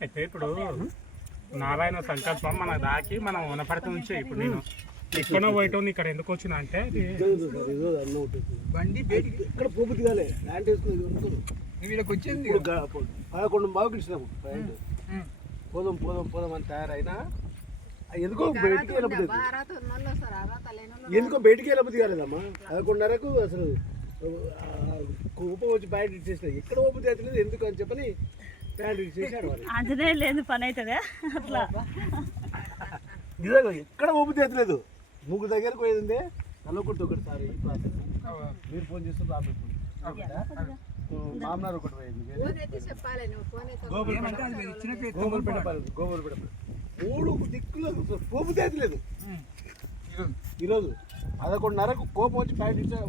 అయితే ఇప్పుడు నారాయణ సంకల్పం మనకు దాకి మనం వనపడత నుంచి ఇప్పుడు నేను ఎక్కువ పోయటం ఇక్కడ ఎందుకు వచ్చినా అంటే బండి ఎక్కడ పోపు దిగాలి ల్యాండ్ వీళ్ళకి వచ్చింది 11 బావుకి ఇచ్చినాము పోదాం పోదాం పోదాం అని తయారైనా ఎందుకో బయటికి వెళ్ళబుద్ది ఎందుకో బయటికి వెళ్ళబుద్ది కాలేదమ్మా 11:30కు అసలు కుప్ప వచ్చి బయట ఇచ్చేసిన ఎక్కడ పోబుద్ది అవుతలేదు ఎందుకు అని చెప్పని ప్యాంట్ ఇచ్చేసాడు అదే లేదు పని అవుతుందా అట్లా నిజంగా ఎక్కడ పోబుద్ది అవుతలేదు ముగ్గురు దగ్గరకు పోయింది నల్లకొట్టు ఒకటి సారి మీరు ఫోన్ చేస్తే మామనారు ఒకటి పోయింది గోబుల్పేట 3 దిక్కులు పోబుద్ది అవుతలేదు ఈరోజు 11:30కు కోపం వచ్చి ప్యాంట్ ఇచ్చాడు